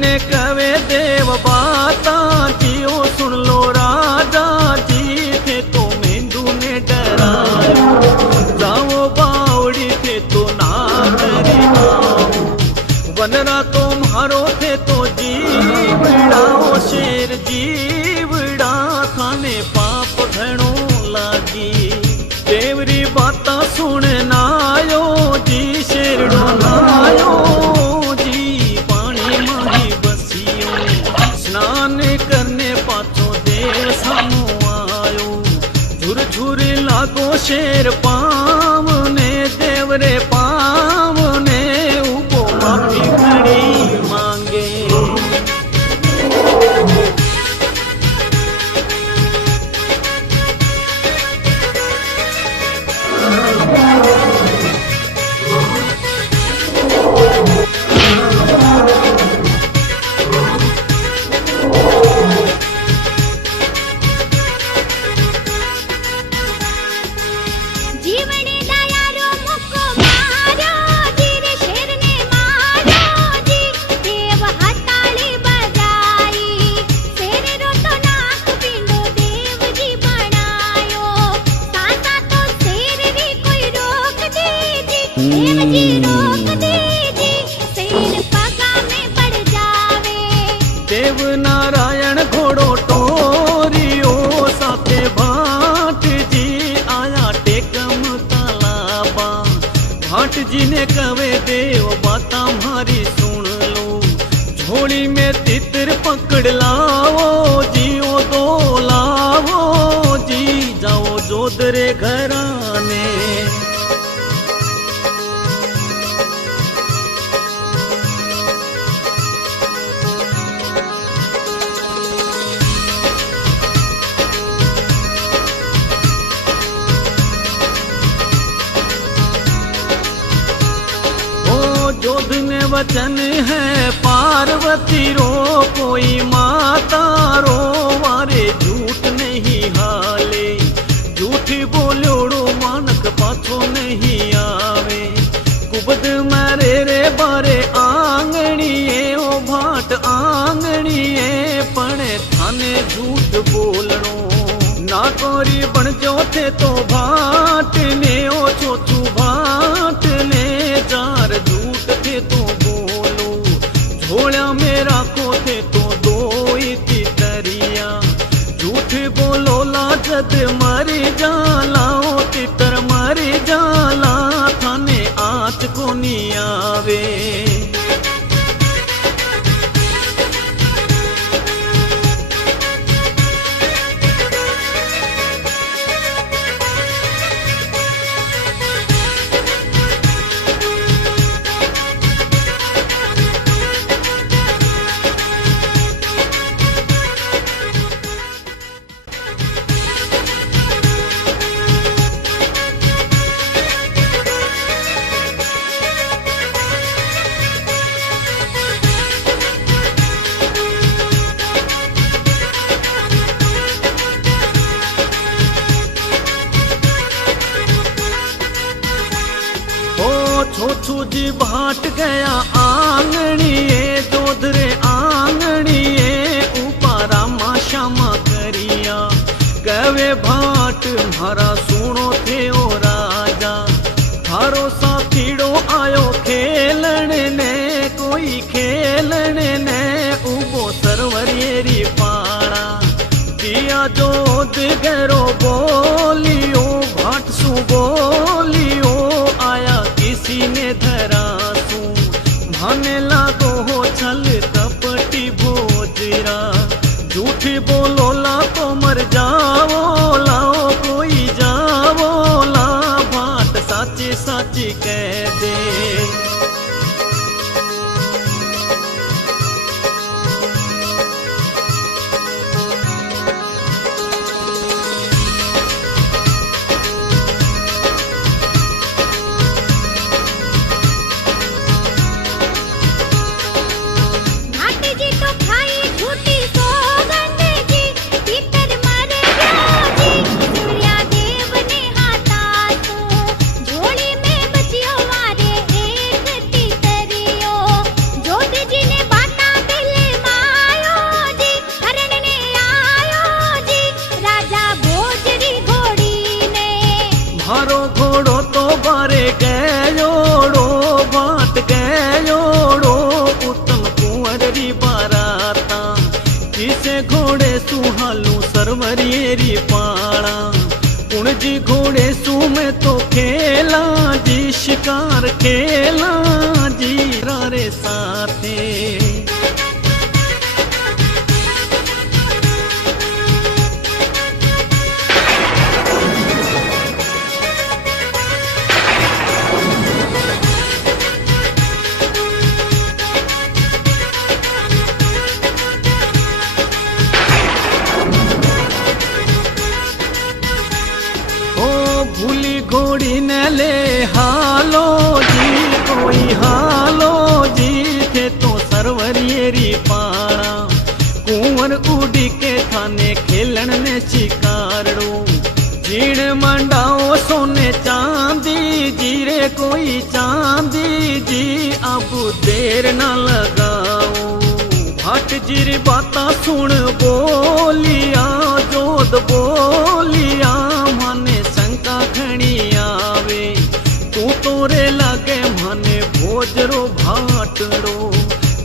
ने कवे देव बाता जियो सुन लो राजा जी थे तो मेंदू ने डरायो जाओ बावड़ी थे तो ना डरे वनरा तुम्हारो थे तो जीवड़ाओ शेर जीवड़ा थाने पाप घणो लागी देवरी बाता सुन नायो जी शेरड़ो नायो जी पानी मारी बसियो स्नान करने पाछो देव सामो आयो झुर झुर लागो शेर पाम ने देवरे पाम ने उबो माफी घड़ी मांगे देव नारायण घोड़ो टोरियो साथे भाट जी आया टेकम तालाबा भाट जी ने कवे देव बाता मारी सुन लो झोली में तितर पकड़ लाओ जियो दो लाओ जी जाओ जोधरे घराने जोध ने वचन है पार्वती रो कोई माता रो वारे झूठ नहीं हाले झूठी बोलोड़ो मानक पाछो नहीं आवे कुबद मारे रे बारे आंगणीए ओ भाट आंगणीए पणे थाने झूठ बोलणो ना कोरी बन जो थे तो भाट ने ओ छोटू भाट ने चार झूठ थे तो बोलो झोला में राखो थे तो दो इति तरिया झूठ बोलो लाजद मरी जाला ओ तितर मरी जाला थाने आँच को नी आवे छोछू जी भाट गया आंगणीए जोधरे आंगणीए उपारा माशामा करिया कवे भाट मारा सुनो थे ओ राजा थारो साथीड़ो आयो खेलने ने कोई खेलने ने उबो सरवरियरी पाड़ा दिया जोध गरो बोलियो भाट सु बोलियो आया किसी ने धरा तू भाने लागो हो छल कपटी भोजरा झूठी बोलो ला तो मर जाओ लाओ कोई जाओ ला भाट साची साची कह दे जी तो खाई झूठी सौगंध जी भीतर मारे गयोड़ो बाट गयोड़ो उत्तम कुंवर री बाराता किसे घोड़े सुहालू सरवरियेरी पाड़ा कुण जी घोड़े सू में तो खेला जी शिकार खेला जी रे साथे भूली घोड़ी ने ले हालो जी कोई हालो जी थे तो सरवरियेरी पाड़ा कुंवर उड़ी के थाने खेलन ने शिकारड़ो जीण मंडाओ सोने चांदी जी रे कोई चांदी जी अब देर न लगाओ हट जीर बाता सुन बोलिया जोद बोलिया माने शंका घणी आवे तू तोरे लागे माने भोजरो भाटड़ो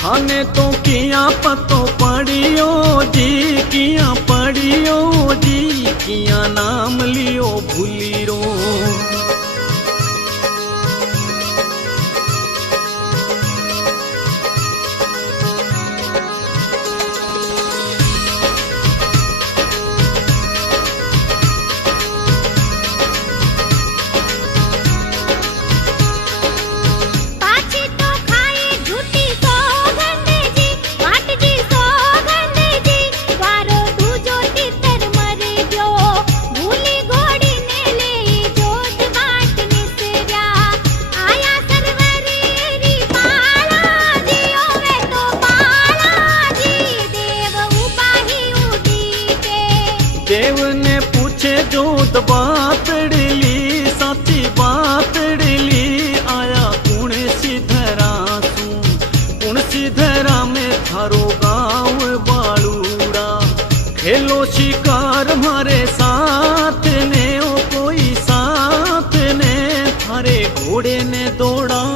थाने तो किया पतो पड़ियो जी किया पड़ियो जी किया नाम लियो भूलिरो देव ने पूछे जोत बातड़ली साची बातड़ली आया कुण सिधरा तू कुण सिधरा में थारो गाँव बालूड़ा खेलो शिकार मारे साथ ने ओ कोई साथ ने थारे घोड़े ने दौड़ाओ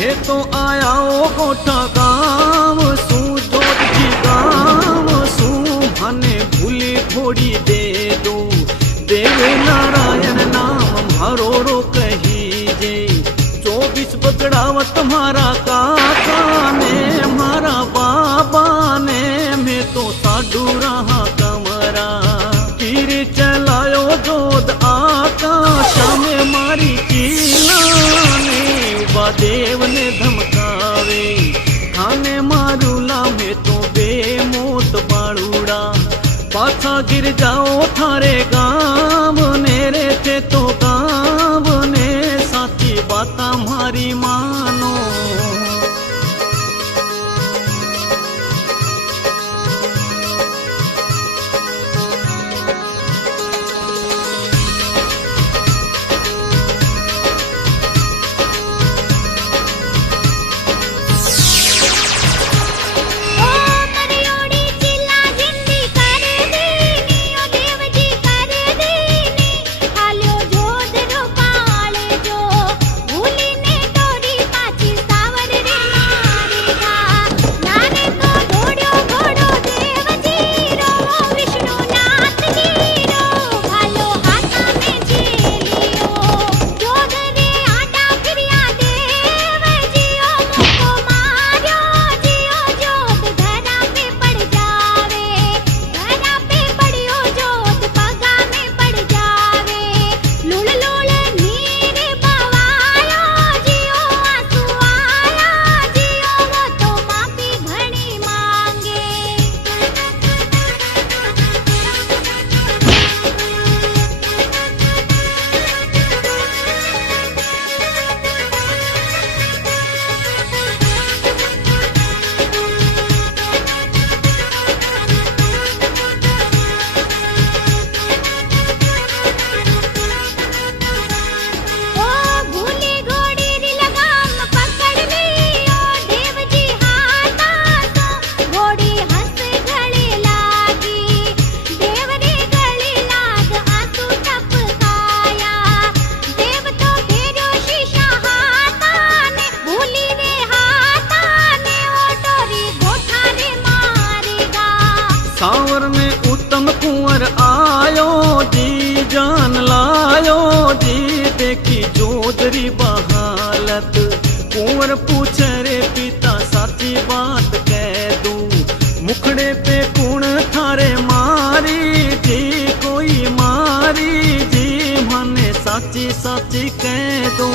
मैं तो आया ओ गोठा गाँव सू जोत जी गाँव सू माने भूली घोड़ी दे दो देव नारायण नाम मारो रो कही जे 24 बगड़ावत मारा काका ने मारा बाबा ने मैं तो साडू रहा कमरा तीर चलायो जोत आकाश में मारी चीला ने देव ने धमकावे खाने मारूला में तो बेमोत बाड़ूड़ा पाछा गिर जाओ थारे गाँव ने रे थे तो गाँव ने साची बात हमारी मानो ओ मरियोड़ी चिल्ला जिंदी कर दी नियो देव जी कर दी यकदम कुंवर आयो जी, जान लायो जी, देखी जोधरी बहालत। कुंवर पूछे रे पिता साची बात कह दूं, मुखड़े पे कुण थारे मारी जी, कोई मारी जी, मने साची साची कह दूं।